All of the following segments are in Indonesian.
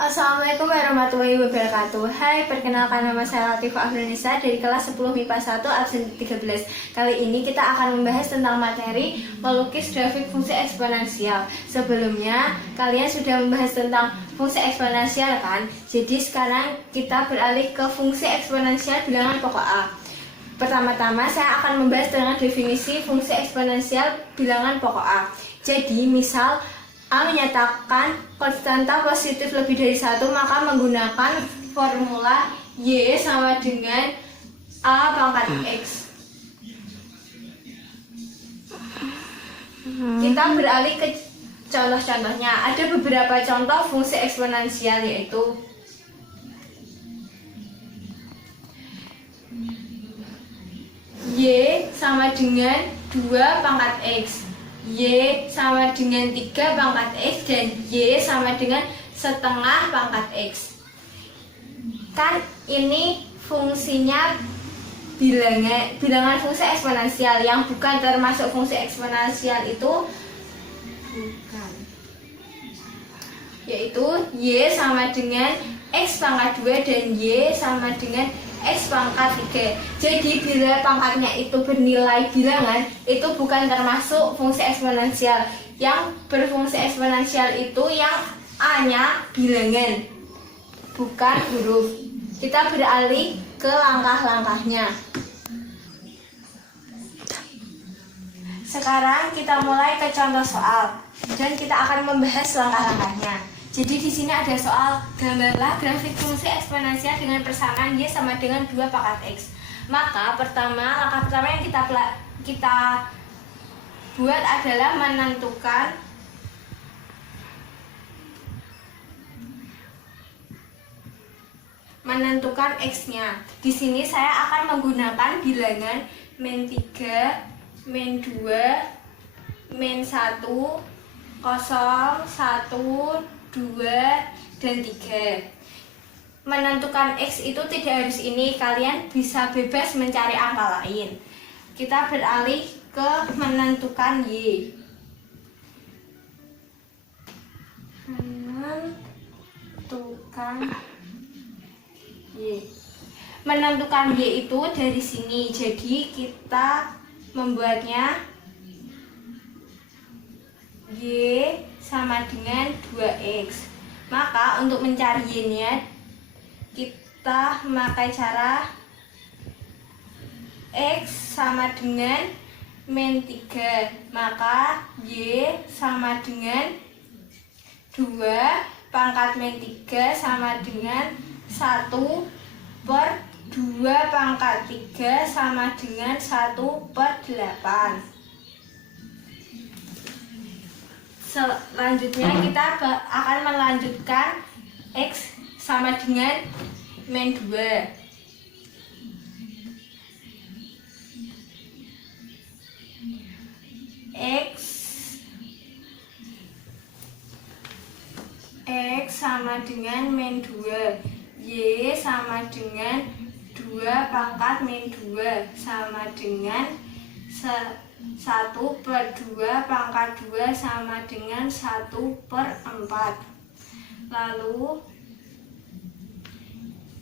Assalamualaikum warahmatullahi wabarakatuh. Hai, perkenalkan nama saya Latifah Afrinisa dari kelas 10 MIPA 1 absen 13. Kali ini kita akan membahas tentang materi melukis grafik fungsi eksponensial. Sebelumnya, kalian sudah membahas tentang fungsi eksponensial kan? Jadi sekarang kita beralih ke fungsi eksponensial bilangan pokok A. Pertama-tama saya akan membahas tentang definisi fungsi eksponensial bilangan pokok A. Jadi, misal A menyatakan konstanta positif lebih dari 1, maka menggunakan formula Y sama dengan A pangkat X. Kita beralih ke contoh-contohnya. Ada beberapa contoh fungsi eksponensial, yaitu Y sama dengan 2 pangkat X, Y sama dengan 3 pangkat X, dan Y sama dengan setengah pangkat X. Kan ini fungsinya bilangan fungsi eksponensial. Yang bukan termasuk fungsi eksponensial itu bukan, yaitu Y sama dengan X pangkat 2 dan Y sama dengan X pangkat 3. Jadi bila pangkatnya itu bernilai bilangan, itu bukan termasuk fungsi eksponensial. Yang berfungsi eksponensial itu yang A-nya bilangan, bukan huruf. Kita beralih ke langkah-langkahnya. Sekarang kita mulai ke contoh soal dan kita akan membahas langkah-langkahnya. Jadi di sini ada soal, gambarlah grafik fungsi eksponensial dengan persamaan Y sama dengan 2 pangkat X. Maka langkah pertama yang kita buat adalah menentukan X-nya. Di sini saya akan menggunakan bilangan min 3, min 2, min 1, 0, 1, 2, dan 3. Menentukan X itu tidak harus ini, kalian bisa bebas mencari angka lain. Kita beralih ke menentukan Y. Menentukan Y itu dari sini. Jadi kita membuatnya Y sama dengan 2X. Maka untuk mencari Y-nya kita memakai cara X sama dengan min 3. Maka Y sama dengan 2 pangkat min 3 sama dengan 1 per 2 pangkat 3 sama dengan 1 per 8. Selanjutnya kita akan melanjutkan X sama dengan min 2. X sama dengan min 2. Y sama dengan 2 pangkat min 2 sama dengan 1 per 2 pangkat 2 sama dengan 1 per 4. Lalu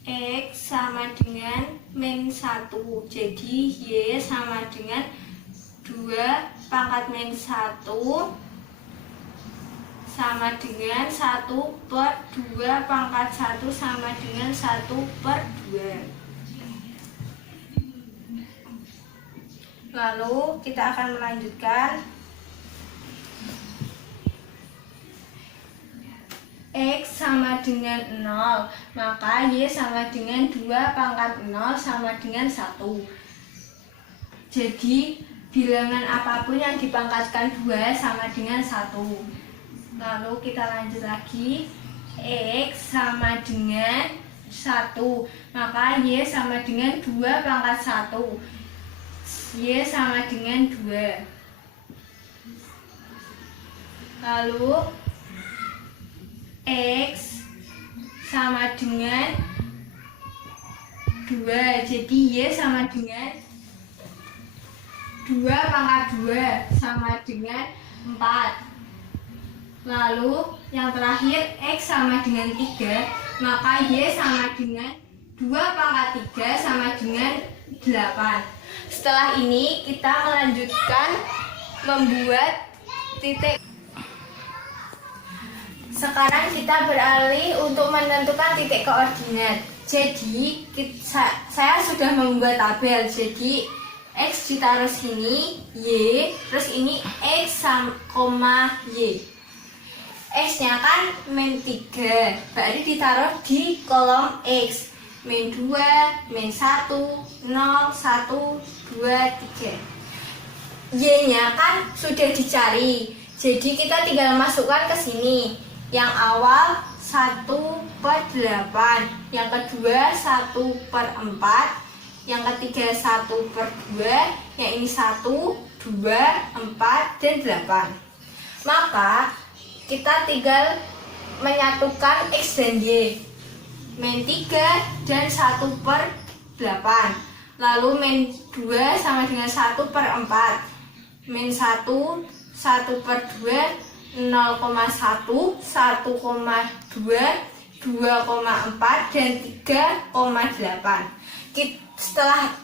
X sama dengan min 1. Jadi Y sama dengan 2 pangkat min 1 sama dengan 1 per 2 pangkat 1 sama dengan 1 per 2. Lalu kita akan melanjutkan X sama dengan 0, maka Y sama dengan 2 pangkat 0 sama dengan 1. Jadi bilangan apapun yang dipangkatkan 2 sama dengan 1. Lalu kita lanjut lagi, X sama dengan 1, maka Y sama dengan 2 pangkat 1. Y sama dengan 2. Lalu X sama dengan 2. Jadi Y sama dengan 2 pangkat 2 sama dengan 4. Lalu yang terakhir X sama dengan 3, maka Y sama dengan 2 pangkat 3 sama dengan 8. Setelah ini kita melanjutkan membuat titik. Sekarang kita beralih untuk menentukan titik koordinat. Jadi saya sudah membuat tabel. Jadi X ditaruh sini, Y, terus ini X sama Y. X-nya kan min 3, berarti ditaruh di kolom X. Min 2, min 1, 0, 1, 2, 3. Y-nya kan sudah dicari, jadi kita tinggal masukkan ke sini. Yang awal 1/8, yang kedua 1/4, yang ketiga 1/2, yang ini 1, 2, 4, dan 8. Maka kita tinggal menyatukan X dan Y. Min 3 dan 1/8. Lalu min 2 sama dengan 1/4. Min 1, 1/2, 0,1, 1,2, 2,4, dan 3,8. Setelah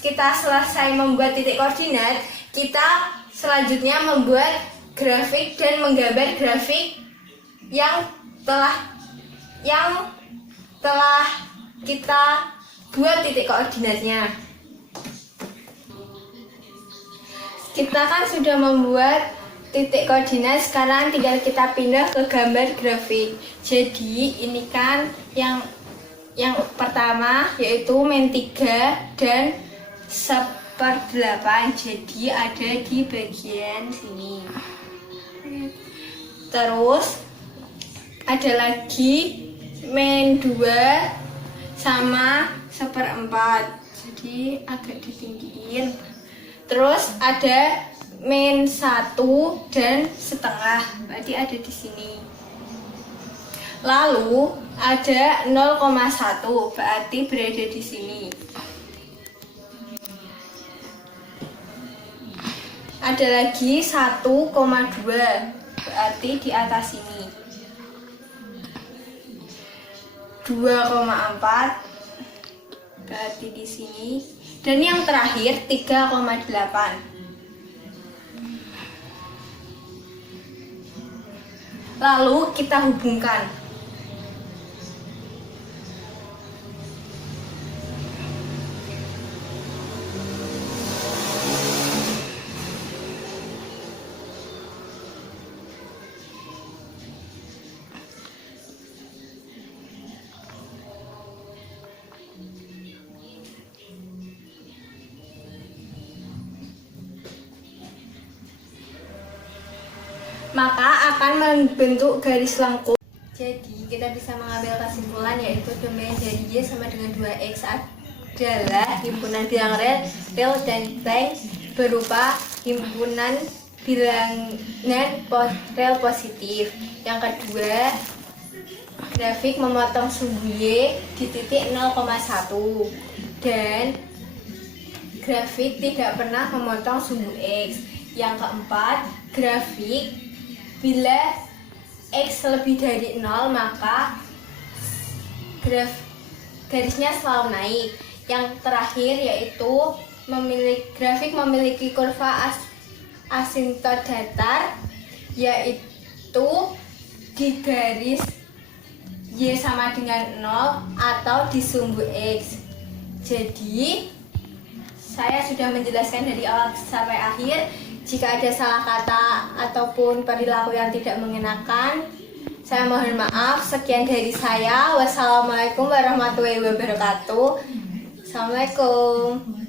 kita selesai membuat titik koordinat, kita selanjutnya membuat grafik dan menggambar grafik yang telah kita buat titik koordinatnya. Kita kan sudah membuat titik koordinat, sekarang tinggal kita pindah ke gambar grafik. Jadi ini kan yang pertama yaitu min 3 dan 1/8. Jadi ada di bagian sini. Terus ada lagi min 2 sama 1/4. Jadi agak ditinggiin. Terus ada min 1 dan setengah, berarti ada di sini. Lalu ada 0,1, berarti berada di sini. Ada lagi 1,2, berarti di atas sini. 2,4, berarti di sini. Dan yang terakhir 3,8. Lalu kita hubungkan. Maka akan membentuk garis lengkung. Jadi kita bisa mengambil kesimpulan, yaitu domain dari Y sama dengan 2X adalah himpunan bilang real dan blank berupa himpunan bilangan real positif. Yang kedua, grafik memotong sumbu Y di titik 0,1 dan grafik tidak pernah memotong sumbu X. Yang keempat, grafik bila X lebih dari 0 maka garisnya selalu naik. Yang terakhir yaitu grafik memiliki kurva asintot datar, yaitu di garis Y sama dengan 0 atau di sumbu X. Jadi saya sudah menjelaskan dari awal sampai akhir. Jika ada salah kata ataupun perilaku yang tidak mengenakan, saya mohon maaf. Sekian dari saya. Wassalamualaikum warahmatullahi wabarakatuh. Assalamualaikum.